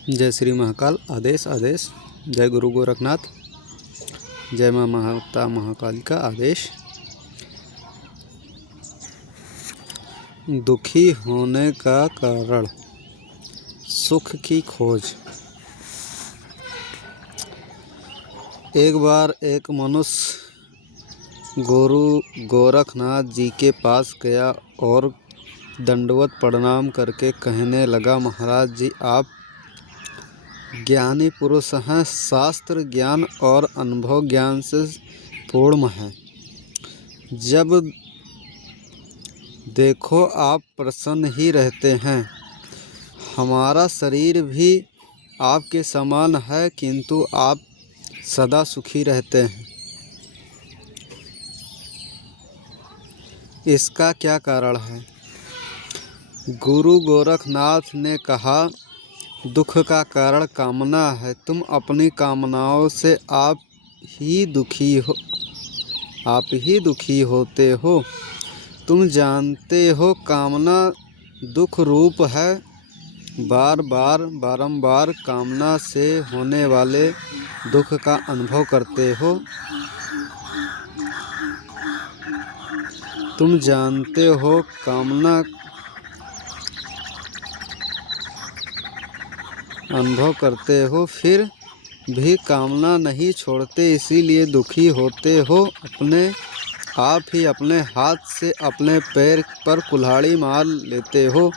जय श्री महाकाल। आदेश आदेश। जय गुरु गोरखनाथ। जय माँ माता महाकाली का आदेश। दुखी होने का कारण, सुख की खोज। एक बार एक मनुष्य गुरु गोरखनाथ जी के पास गया और दंडवत प्रणाम करके कहने लगा, महाराज जी, आप ज्ञानी पुरुष हैं, शास्त्र ज्ञान और अनुभव ज्ञान से पूर्ण हैं। जब देखो आप प्रसन्न ही रहते हैं। हमारा शरीर भी आपके समान है, किंतु आप सदा सुखी रहते हैं। इसका क्या कारण है? गुरु गोरखनाथ ने कहा, दुख का कारण कामना है। तुम अपनी कामनाओं से आप ही दुखी होते हो। तुम जानते हो कामना दुख रूप है। बारंबार कामना से होने वाले दुख का अनुभव करते हो। तुम जानते हो कामना अनुभव करते हो, फिर भी कामना नहीं छोड़ते, इसीलिए दुखी होते हो। आप ही अपने हाथ से अपने पैर पर कुल्हाड़ी मार लेते हो।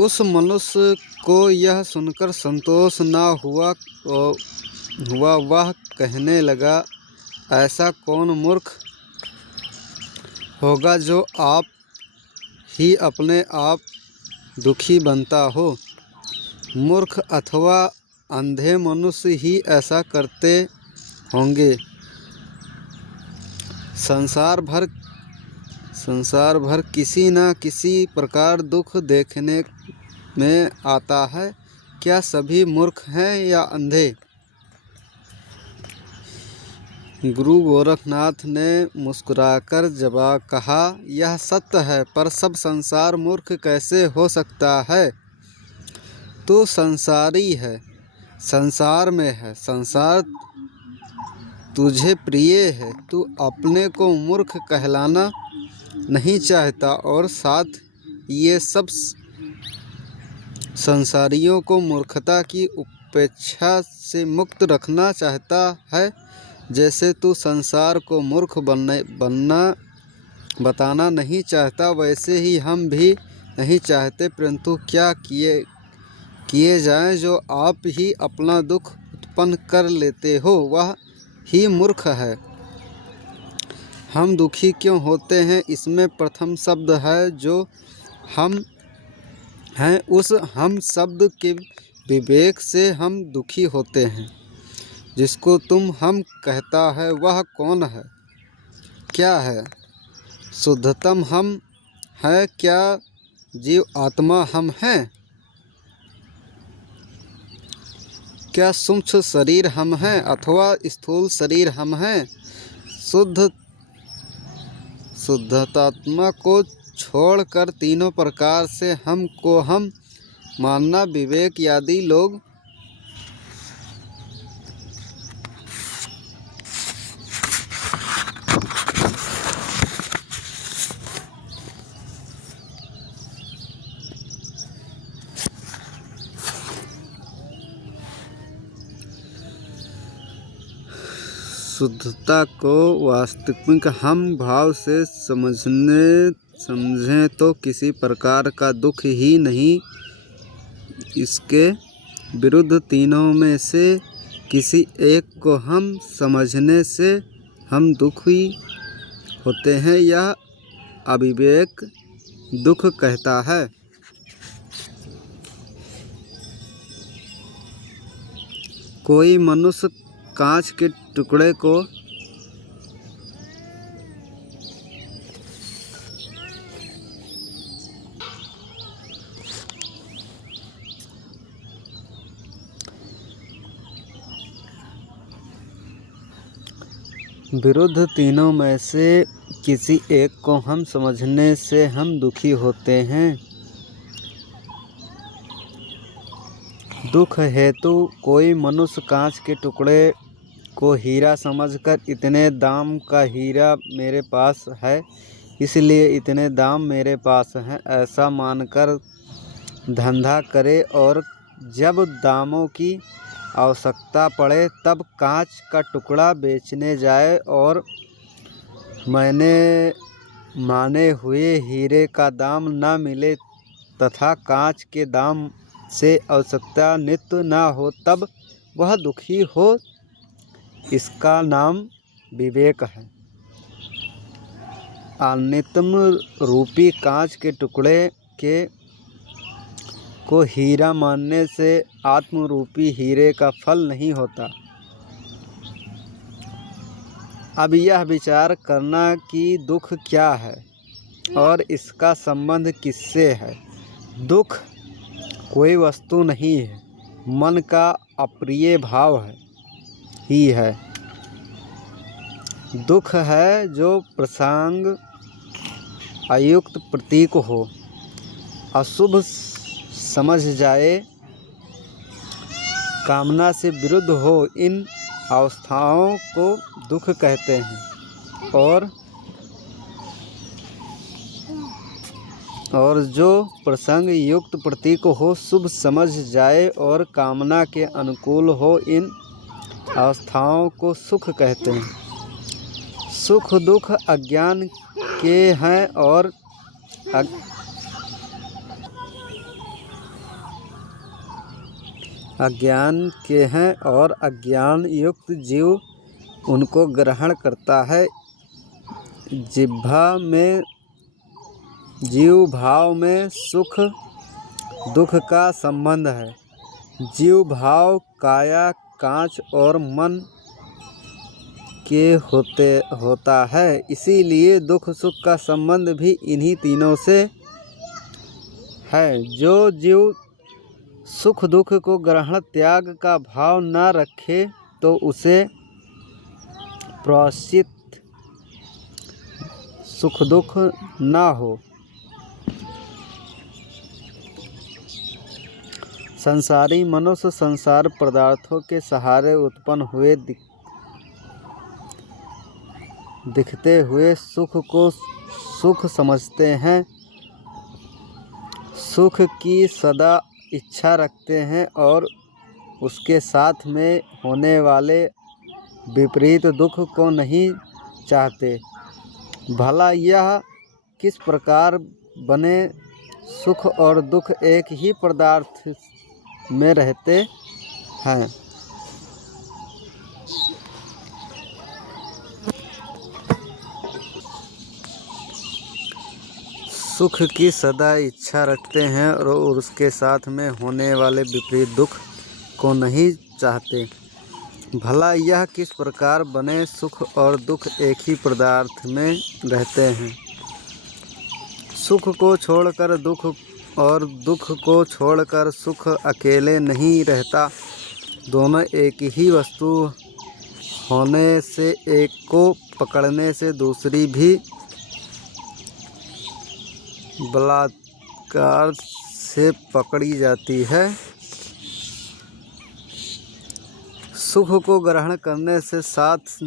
उस मनुष्य को यह सुनकर संतोष न हुआ। वह कहने लगा, ऐसा कौन मूर्ख होगा जो आप ही अपने आप दुखी बनता हो। मूर्ख अथवा अंधे मनुष्य ही ऐसा करते होंगे। संसार भर किसी न किसी प्रकार दुख देखने में आता है। क्या सभी मूर्ख हैं या अंधे? गुरु गोरखनाथ ने मुस्कुराकर जवाब कहा, यह सत्य है, पर सब संसार मूर्ख कैसे हो सकता है? तू संसारी है, संसार में है, संसार तुझे प्रिय है। तू अपने को मूर्ख कहलाना नहीं चाहता और साथ ये सब संसारियों को मूर्खता की उपेक्षा से मुक्त रखना चाहता है। जैसे तू संसार को मूर्ख बताना नहीं चाहता, वैसे ही हम भी नहीं चाहते, परंतु क्या किए जाएं। जो आप ही अपना दुख उत्पन्न कर लेते हो, वह ही मूर्ख है। हम दुखी क्यों होते हैं? इसमें प्रथम शब्द है जो हम हैं। उस हम शब्द के विवेक से हम दुखी होते हैं। जिसको तुम हम कहता है, वह कौन है? क्या है? शुद्धतम हम है? क्या जीव आत्मा हम हैं? क्या सूक्ष्म शरीर हम हैं अथवा स्थूल शरीर हम हैं? शुद्धात्मा को छोड़कर तीनों प्रकार से हम को हम मानना विवेक आदि लोग शुद्धता को वास्तविक हम भाव से समझें तो किसी प्रकार का दुख ही नहीं। इसके विरुद्ध तीनों में से किसी एक को हम समझने से हम दुखी होते हैं। यह अविवेक दुख कहता है। कोई मनुष्य कांच के टुकड़े को विरुद्ध तीनों में से किसी एक को हम समझने से हम दुखी होते हैं। दुख हेतु कोई मनुष्य कांच के टुकड़े को हीरा समझकर इतने दाम का हीरा मेरे पास है इसलिए इतने दाम मेरे पास हैं ऐसा मानकर धंधा करे और जब दामों की आवश्यकता पड़े तब कांच का टुकड़ा बेचने जाए और माने हुए हीरे का दाम न मिले तथा कांच के दाम से आवश्यकता नित्य न हो तब वह दुखी हो, इसका नाम विवेक है। अनित्य रूपी कांच के टुकड़े को हीरा मानने से आत्म रूपी हीरे का फल नहीं होता। अब यह विचार करना कि दुख क्या है और इसका संबंध किससे है। दुख कोई वस्तु नहीं है, मन का अप्रिय भाव ही है। दुख है जो प्रसंग अयुक्त प्रतीक हो, अशुभ समझ जाए, कामना से विरुद्ध हो, इन अवस्थाओं को दुख कहते हैं। और जो प्रसंग युक्त प्रतीक हो, शुभ समझ जाए और कामना के अनुकूल हो, इन अवस्थाओं को सुख कहते हैं। सुख दुख अज्ञान के हैं और अज्ञान युक्त जीव उनको ग्रहण करता है। जीव भाव में सुख दुख का संबंध है। जीव भाव काया कांच और मन के होता है, इसीलिए दुख सुख का संबंध भी इन्हीं तीनों से है। जो जीव सुख दुख को ग्रहण त्याग का भाव न रखे तो उसे प्रायश्चित सुख दुख न हो। संसारी मनुष्य संसार पदार्थों के सहारे उत्पन्न हुए दिखते हुए सुख को सुख समझते हैं, सुख की सदा इच्छा रखते हैं और उसके साथ में होने वाले विपरीत दुख को नहीं चाहते। भला यह किस प्रकार बने सुख और दुख एक ही पदार्थ में रहते हैं। सुख की सदा इच्छा रखते हैं और उसके साथ में होने वाले विपरीत दुख को नहीं चाहते। भला यह किस प्रकार बने सुख और दुख एक ही पदार्थ में रहते हैं। सुख को छोड़कर दुख और दुख को छोड़कर सुख अकेले नहीं रहता। दोनों एक ही वस्तु होने से एक को पकड़ने से दूसरी भी बलात्कार से पकड़ी जाती है। सुख को ग्रहण करने से साथ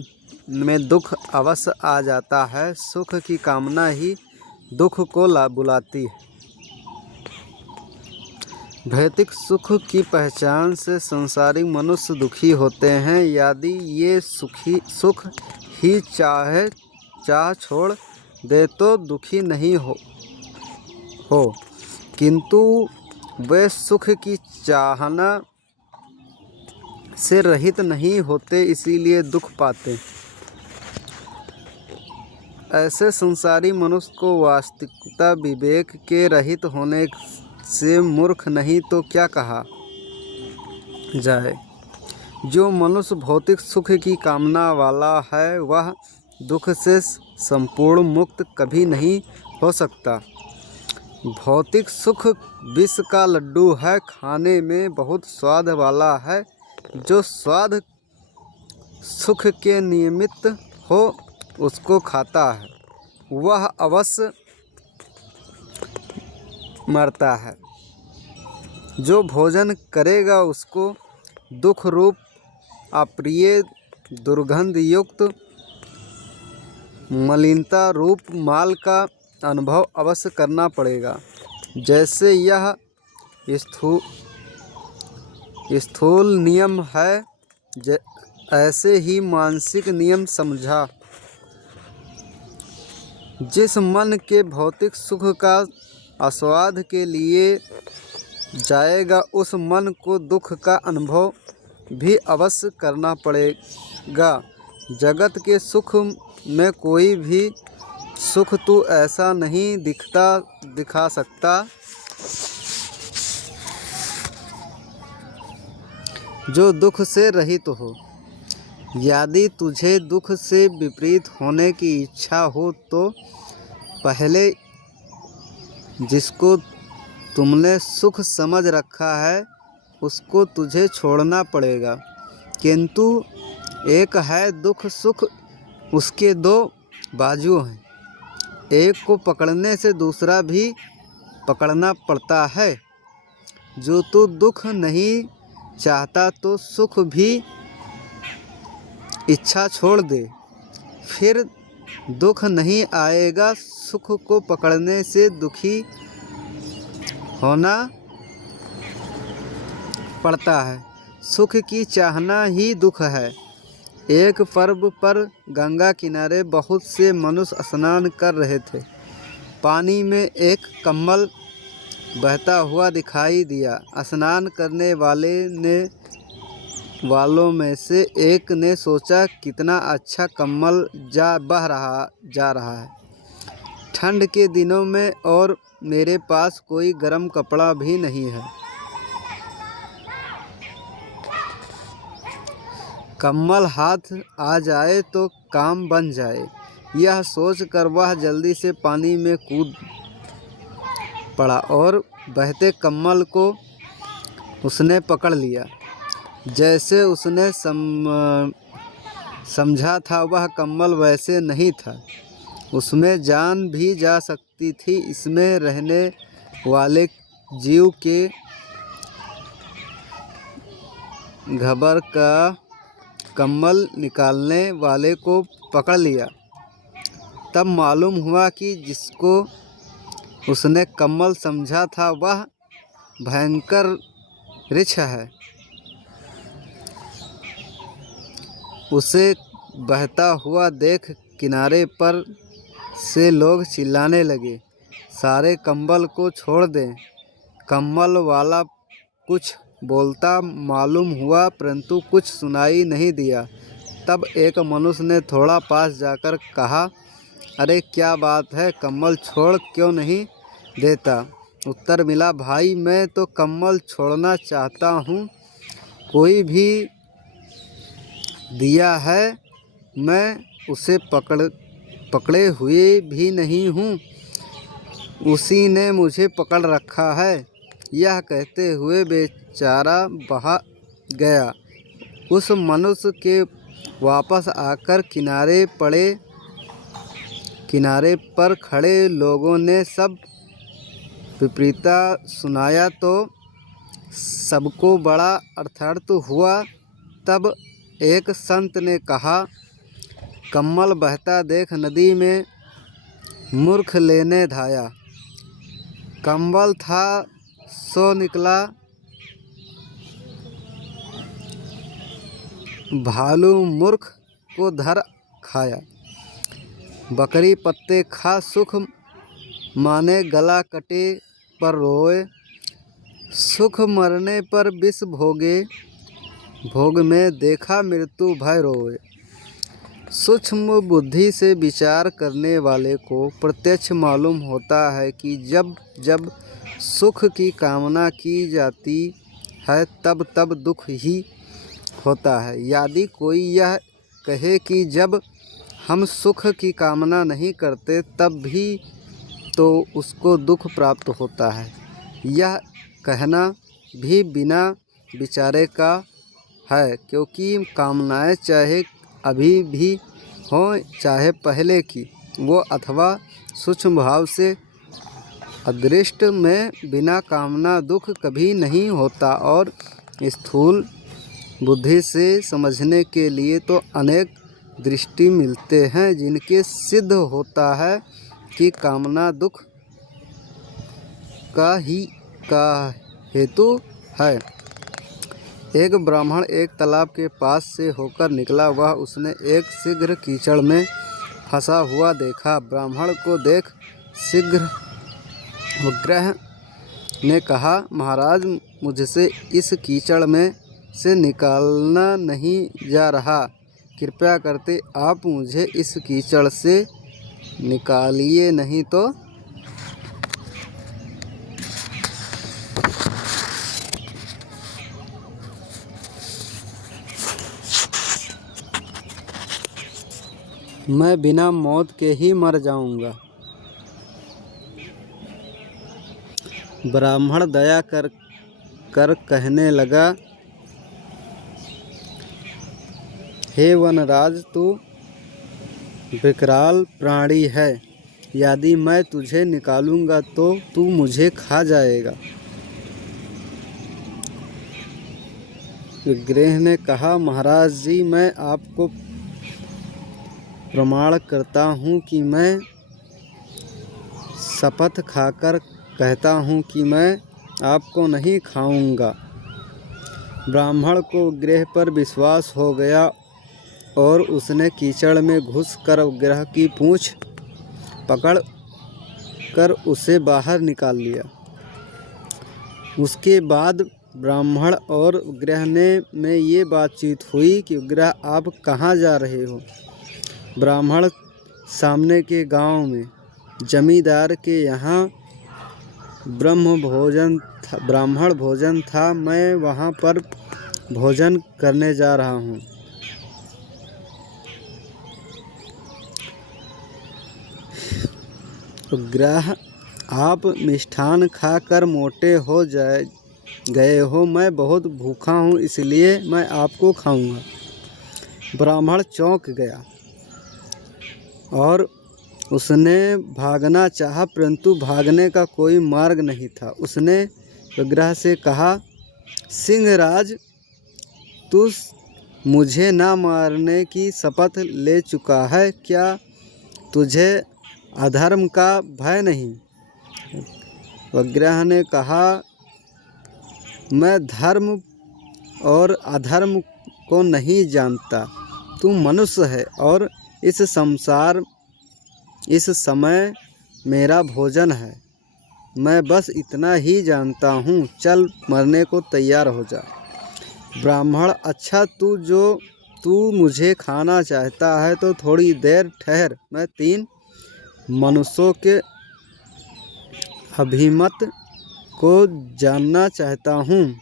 में दुख अवश्य आ जाता है। सुख की कामना ही दुख को बुलाती है। भौतिक सुख की पहचान से संसारी मनुष्य दुखी होते हैं। यदि ये सुख ही चाह छोड़ दे तो दुखी नहीं हो, किंतु वे सुख की चाहना से रहित नहीं होते, इसीलिए दुख पाते। ऐसे संसारी मनुष्य को वास्तविकता विवेक के रहित होने से मूर्ख नहीं तो क्या कहा जाए। जो मनुष्य भौतिक सुख की कामना वाला है वह दुख से संपूर्ण मुक्त कभी नहीं हो सकता। भौतिक सुख विष का लड्डू है, खाने में बहुत स्वाद वाला है। जो स्वाद सुख के निमित्त हो उसको खाता है वह अवश्य मरता है। जो भोजन करेगा उसको दुख रूप अप्रिय दुर्गंध युक्त मलिनता रूप माल का अनुभव अवश्य करना पड़ेगा। जैसे यह स्थूल नियम है, ऐसे ही मानसिक नियम समझा। जिस मन के भौतिक सुख का आस्वाद के लिए जाएगा, उस मन को दुख का अनुभव भी अवश्य करना पड़ेगा। जगत के सुख में कोई भी सुख तू ऐसा नहीं दिखा सकता जो दुख से रहित हो। यदि तुझे दुख से विपरीत होने की इच्छा हो तो पहले जिसको तुमने सुख समझ रखा है उसको तुझे छोड़ना पड़ेगा। किंतु एक है दुख सुख, उसके दो बाजू हैं। एक को पकड़ने से दूसरा भी पकड़ना पड़ता है। जो तू दुख नहीं चाहता तो सुख भी इच्छा छोड़ दे, फिर दुख नहीं आएगा। सुख को पकड़ने से दुखी होना पड़ता है। सुख की चाहना ही दुख है। एक पर्व पर गंगा किनारे बहुत से मनुष्य स्नान कर रहे थे। पानी में एक कमल बहता हुआ दिखाई दिया। स्नान करने वालों में से एक ने सोचा, कितना अच्छा कमल जा रहा है ठंड के दिनों में, और मेरे पास कोई गर्म कपड़ा भी नहीं है। कमल हाथ आ जाए तो काम बन जाए। यह सोचकर वह जल्दी से पानी में कूद पड़ा और बहते कमल को उसने पकड़ लिया। जैसे उसने समझा था वह कमल वैसे नहीं था। उसमें जान भी जा सकती थी। इसमें रहने वाले जीव के घबर का कमल निकालने वाले को पकड़ लिया। तब मालूम हुआ कि जिसको उसने कमल समझा था वह भयंकर ऋक्ष है। उसे बहता हुआ देख किनारे पर से लोग चिल्लाने लगे, सारे कम्बल को छोड़ दें। कम्बल वाला कुछ बोलता मालूम हुआ, परंतु कुछ सुनाई नहीं दिया। तब एक मनुष्य ने थोड़ा पास जाकर कहा, अरे क्या बात है, कम्बल छोड़ क्यों नहीं देता? उत्तर मिला, भाई मैं तो कम्बल छोड़ना चाहता हूँ, कोई भी दिया है, मैं उसे पकड़े हुए भी नहीं हूँ, उसी ने मुझे पकड़ रखा है। यह कहते हुए बेचारा बहा गया। उस मनुष्य के वापस आकर किनारे पर खड़े लोगों ने सब विपरीता सुनाया तो सबको बड़ा अर्थार्थ हुआ। तब एक संत ने कहा, कमल बहता देख नदी में मूर्ख लेने धाया। कम्बल था सो निकला, भालू मूर्ख को धर खाया। बकरी पत्ते खा सुख माने, गला कटे पर रोए। सुख मरने पर विष भोग में, देखा मृत्यु भय रोए। सूक्ष्म बुद्धि से विचार करने वाले को प्रत्यक्ष मालूम होता है कि जब जब सुख की कामना की जाती है तब तब दुख ही होता है। यदि कोई यह कहे कि जब हम सुख की कामना नहीं करते तब भी तो उसको दुख प्राप्त होता है, यह कहना भी बिना विचारे का है, क्योंकि कामनाएं चाहे अभी भी हों चाहे पहले की, वो अथवा सूक्ष्म भाव से अदृष्ट में बिना कामना दुख कभी नहीं होता और स्थूल बुद्धि से समझने के लिए तो अनेक दृष्टि मिलते हैं जिनके सिद्ध होता है कि कामना दुख का हेतु है। एक ब्राह्मण एक तालाब के पास से होकर निकला। वह उसने एक शीघ्र कीचड़ में फंसा हुआ देखा। ब्राह्मण को देख शीघ्र उग्रह ने कहा, महाराज, मुझसे इस कीचड़ में से निकालना नहीं जा रहा। कृपया करके आप मुझे इस कीचड़ से निकालिए, नहीं तो मैं बिना मौत के ही मर जाऊंगा। ब्राह्मण दया कर कहने लगा, हे वनराज, तू विकराल प्राणी है। यदि मैं तुझे निकालूंगा तो तू मुझे खा जाएगा। विग्रह ने कहा, महाराज जी, मैं आपको प्रमाण करता हूँ कि मैं शपथ खाकर कहता हूँ कि मैं आपको नहीं खाऊंगा। ब्राह्मण को विग्रह पर विश्वास हो गया और उसने कीचड़ में घुसकर विग्रह की पूँछ पकड़ कर उसे बाहर निकाल लिया। उसके बाद ब्राह्मण और विग्रह में ये बातचीत हुई कि विग्रह, आप कहाँ जा रहे हो? ब्राह्मण, सामने के गांव में जमींदार के यहाँ ब्राह्मण भोजन था, मैं वहाँ पर भोजन करने जा रहा हूँ। विग्रह, आप मिष्ठान खाकर मोटे हो गए हो। मैं बहुत भूखा हूँ, इसलिए मैं आपको खाऊंगा। ब्राह्मण चौंक गया और उसने भागना चाहा, परंतु भागने का कोई मार्ग नहीं था। उसने विग्रह से कहा, सिंहराज, तू मुझे ना मारने की शपथ ले चुका है, क्या तुझे अधर्म का भय नहीं? विग्रह ने कहा, मैं धर्म और अधर्म को नहीं जानता। तू मनुष्य है और इस समय मेरा भोजन है। मैं बस इतना ही जानता हूँ। चल, मरने को तैयार हो जा। ब्राह्मण, अच्छा, तू मुझे खाना चाहता है तो थोड़ी देर ठहर। मैं 3 मनुष्यों के अभिमत को जानना चाहता हूँ,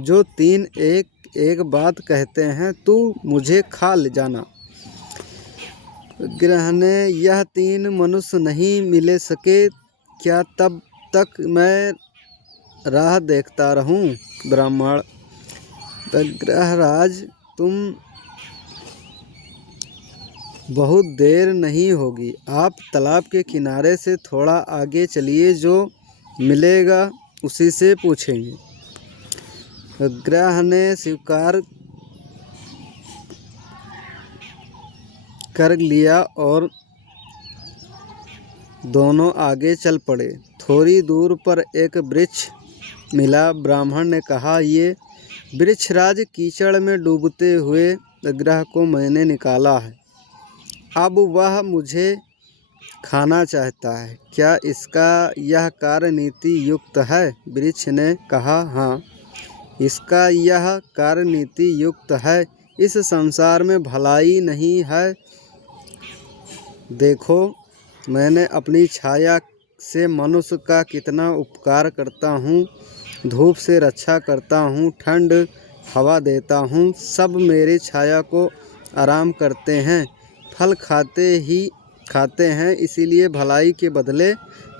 जो 3 एक बात कहते हैं। तू मुझे खा ले जाना। विग्रह ने, यह 3 मनुष्य नहीं मिले सके क्या? तब तक मैं राह देखता रहूं? ब्राह्मण, विग्रहराज, तुम बहुत देर नहीं होगी। आप तालाब के किनारे से थोड़ा आगे चलिए, जो मिलेगा उसी से पूछेंगे। विग्रह ने स्वीकार कर लिया और दोनों आगे चल पड़े। थोड़ी दूर पर एक वृक्ष मिला। ब्राह्मण ने कहा, ये वृक्षराज कीचड़ में डूबते हुए विग्रह को मैंने निकाला है। अब वह मुझे खाना चाहता है। क्या इसका यह कार्य नीति युक्त है? वृक्ष ने कहा, हाँ, इसका यह कार्य नीति युक्त है। इस संसार में भलाई नहीं है। देखो, मैंने अपनी छाया से मनुष्य का कितना उपकार करता हूँ। धूप से रक्षा करता हूँ, ठंड हवा देता हूँ। सब मेरी छाया को आराम करते हैं, फल खाते हैं। इसीलिए भलाई के बदले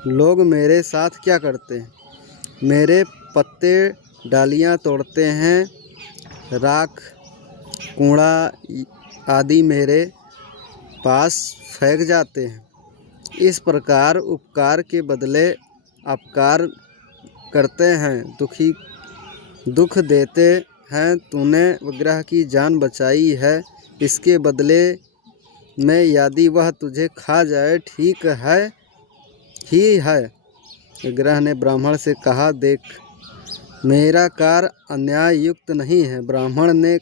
लोग मेरे साथ क्या करते हैं? मेरे पत्ते डालियाँ तोड़ते हैं, राख कूड़ा आदि मेरे पास फेंक जाते हैं। इस प्रकार उपकार के बदले अपकार करते हैं, दुख देते हैं। तूने विग्रह की जान बचाई है, इसके बदले में यदि वह तुझे खा जाए ठीक है ही है। विग्रह ने ब्राह्मण से कहा, देख, मेरा कार्य अन्याय युक्त नहीं है। ब्राह्मण ने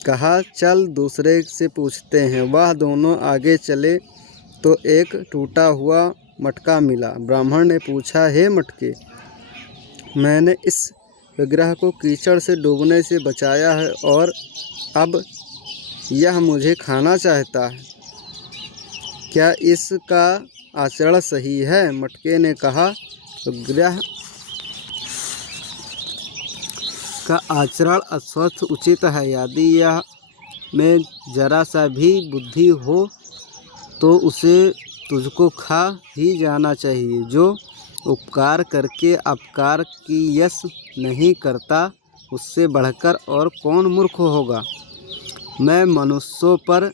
कहा, चल दूसरे से पूछते हैं। वह दोनों आगे चले तो एक टूटा हुआ मटका मिला। ब्राह्मण ने पूछा, हे मटके, मैंने इस विग्रह को कीचड़ से डूबने से बचाया है और अब यह मुझे खाना चाहता है, क्या इसका आचरण सही है? मटके ने कहा, विग्रह का आचरण अस्वस्थ उचित है। यदि यह में जरा सा भी बुद्धि हो तो उसे तुझको खा ही जाना चाहिए। जो उपकार करके अपकार की यश नहीं करता, उससे बढ़कर और कौन मूर्ख होगा। मैं मनुष्यों पर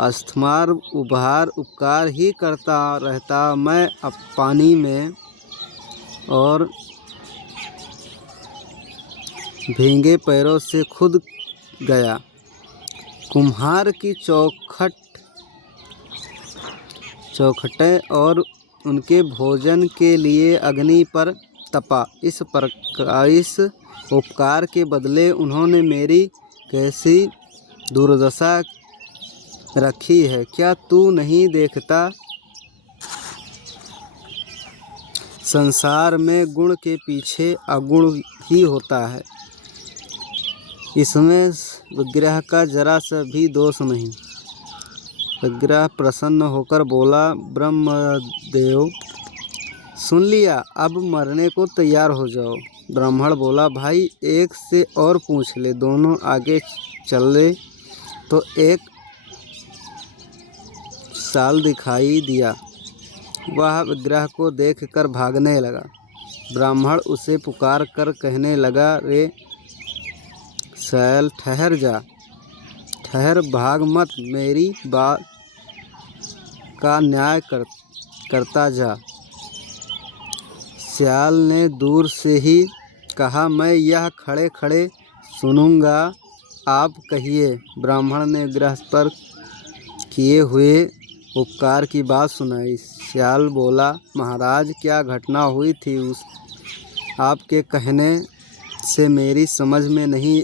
अस्थमार उपकार ही करता रहता। मैं अब पानी में और भीगे पैरों से खुद गया। कुम्हार की चौखटें और उनके भोजन के लिए अग्नि पर तपा। इस उपकार के बदले उन्होंने मेरी कैसी दुर्दशा रखी है। क्या तू नहीं देखता, संसार में गुण के पीछे अगुण ही होता है। इसमें विग्रह का जरा सा भी दोष नहीं। विग्रह प्रसन्न होकर बोला, ब्रह्मदेव, सुन लिया, अब मरने को तैयार हो जाओ। ब्राह्मण बोला, भाई एक से और पूछ ले। दोनों आगे चले तो एक साल दिखाई दिया। वह विग्रह को देखकर भागने लगा। ब्राह्मण उसे पुकार कर कहने लगा, रे सैल, ठहर जा, ठहर, भाग मत, मेरी बात का न्याय करता जा। सियाल ने दूर से ही कहा, मैं यह खड़े खड़े सुनूंगा, आप कहिए। ब्राह्मण ने विग्रह पर किए हुए उपकार की बात सुनाई। सियाल बोला, महाराज, क्या घटना हुई थी उस आपके कहने से मेरी समझ में नहीं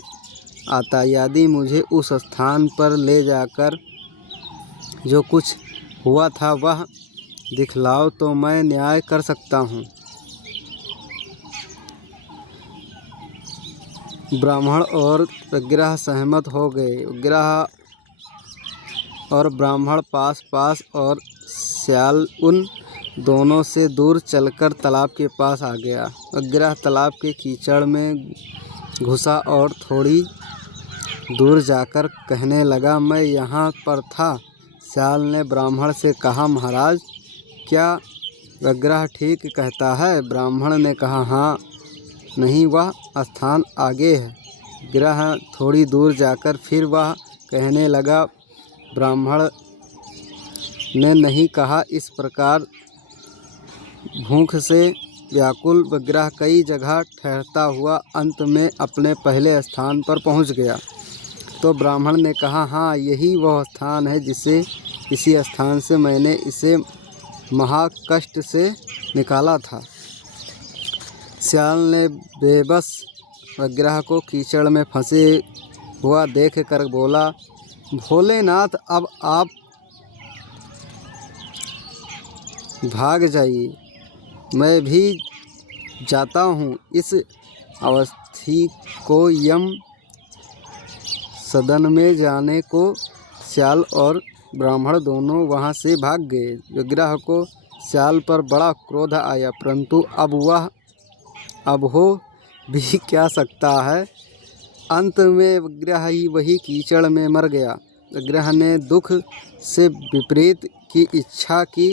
आता। यदि मुझे उस स्थान पर ले जाकर जो कुछ हुआ था वह दिखलाओ तो मैं न्याय कर सकता हूँ। ब्राह्मण और विग्रह सहमत हो गए। विग्रह और ब्राह्मण पास पास और सियाल उन दोनों से दूर चलकर तालाब के पास आ गया। विग्रह तालाब के कीचड़ में घुसा और थोड़ी दूर जाकर कहने लगा, मैं यहाँ पर था। सियाल ने ब्राह्मण से कहा, महाराज, क्या विग्रह ठीक कहता है? ब्राह्मण ने कहा, हाँ, नहीं, वह स्थान आगे है। विग्रह थोड़ी दूर जाकर फिर वह कहने लगा। ब्राह्मण ने नहीं कहा। इस प्रकार भूख से व्याकुल विग्रह कई जगह ठहरता हुआ अंत में अपने पहले स्थान पर पहुंच गया। तो ब्राह्मण ने कहा, हाँ, यही वह स्थान है इसी स्थान से मैंने इसे महाकष्ट से निकाला था। सियाल ने बेबस विग्रह को कीचड़ में फंसे हुआ देख कर बोला, भोलेनाथ, अब आप भाग जाइए, मैं भी जाता हूँ। इस अवस्थी को यम सदन में जाने को सियाल और ब्राह्मण दोनों वहाँ से भाग गए। विग्रह को सियाल पर बड़ा क्रोध आया, परंतु अब हो भी क्या सकता है। अंत में विग्रह ही वही कीचड़ में मर गया। विग्रह ने दुख से विपरीत की इच्छा की।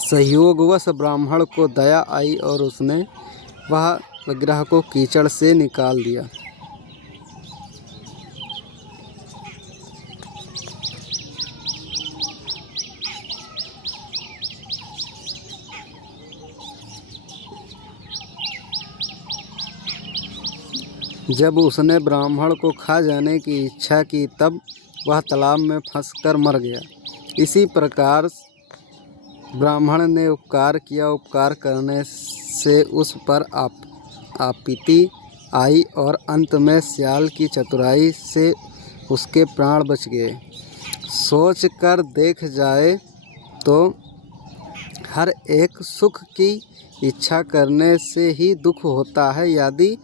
सहयोगवश ब्राह्मण को दया आई और उसने वह विग्रह को कीचड़ से निकाल दिया। जब उसने ब्राह्मण को खा जाने की इच्छा की तब वह तालाब में फंसकर मर गया। इसी प्रकार ब्राह्मण ने उपकार किया, उपकार करने से उस पर आपत्ति आई और अंत में सियाल की चतुराई से उसके प्राण बच गए। सोच कर देख जाए तो हर एक सुख की इच्छा करने से ही दुख होता है। यदि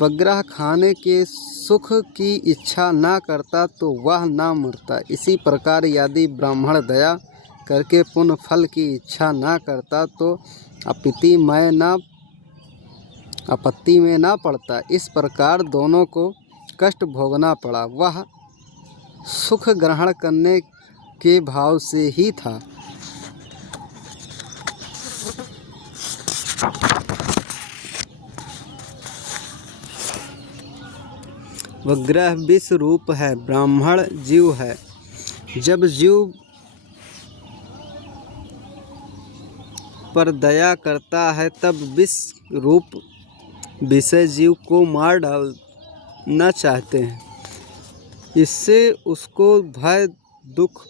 पगरह खाने के सुख की इच्छा ना करता तो वह ना मरता। इसी प्रकार यदि ब्राह्मण दया करके पुण्य फल की इच्छा ना करता तो आपत्ति में ना पड़ता। इस प्रकार दोनों को कष्ट भोगना पड़ा। वह सुख ग्रहण करने के भाव से ही था। वग्रह विष रूप है, ब्राह्मण जीव है। जब जीव पर दया करता है तब विष रूप विषय जीव को मार डालना चाहते हैं। इससे उसको भय दुख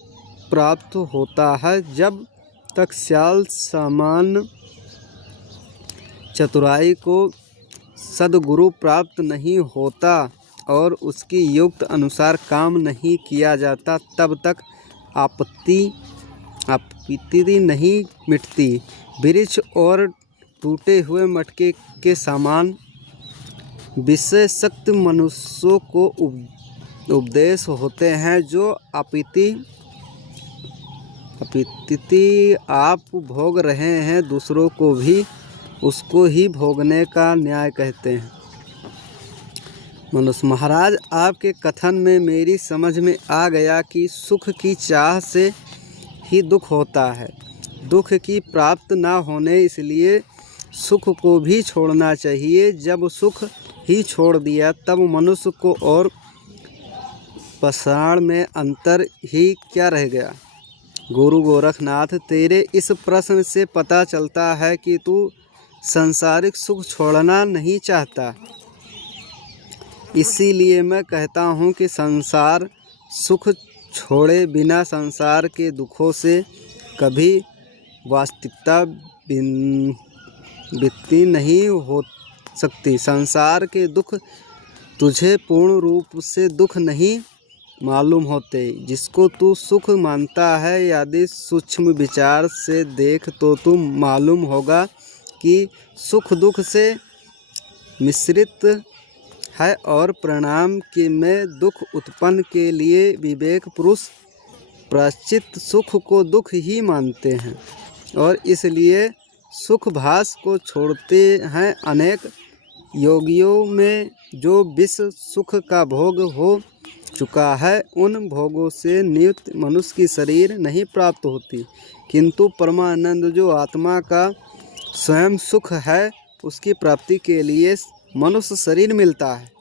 प्राप्त होता है। जब तक सियाल समान चतुराई को सद्गुरु प्राप्त नहीं होता और उसकी युक्त अनुसार काम नहीं किया जाता तब तक आपत्ति नहीं मिटती। वृक्ष और टूटे हुए मटके के समान विषय शक्त मनुष्यों को उपदेश होते हैं। जो आपत्ति आप भोग रहे हैं दूसरों को भी उसको ही भोगने का न्याय कहते हैं। मनुष्य महाराज, आपके कथन में मेरी समझ में आ गया कि सुख की चाह से ही दुख होता है। दुख की प्राप्त ना होने इसलिए सुख को भी छोड़ना चाहिए। जब सुख ही छोड़ दिया तब मनुष्य को और पाषाण में अंतर ही क्या रह गया। गुरु गोरखनाथ, तेरे इस प्रश्न से पता चलता है कि तू सांसारिक सुख छोड़ना नहीं चाहता। इसीलिए मैं कहता हूँ कि संसार सुख छोड़े बिना संसार के दुखों से कभी वास्तविकता वित्ती नहीं हो सकती। संसार के दुख तुझे पूर्ण रूप से दुख नहीं मालूम होते, जिसको तू सुख मानता है। यदि सूक्ष्म विचार से देख तो तुम मालूम होगा कि सुख दुख से मिश्रित है और परिणाम में दुख उत्पन्न के लिए विवेक पुरुष प्रायश्चित सुख को दुख ही मानते हैं और इसलिए सुख भास को छोड़ते हैं। अनेक योगियों में जो विश्व सुख का भोग हो चुका है उन भोगों से नियुक्त मनुष्य की शरीर नहीं प्राप्त होती, किंतु परमानंद जो आत्मा का स्वयं सुख है उसकी प्राप्ति के लिए मनुष्य शरीर मिलता है।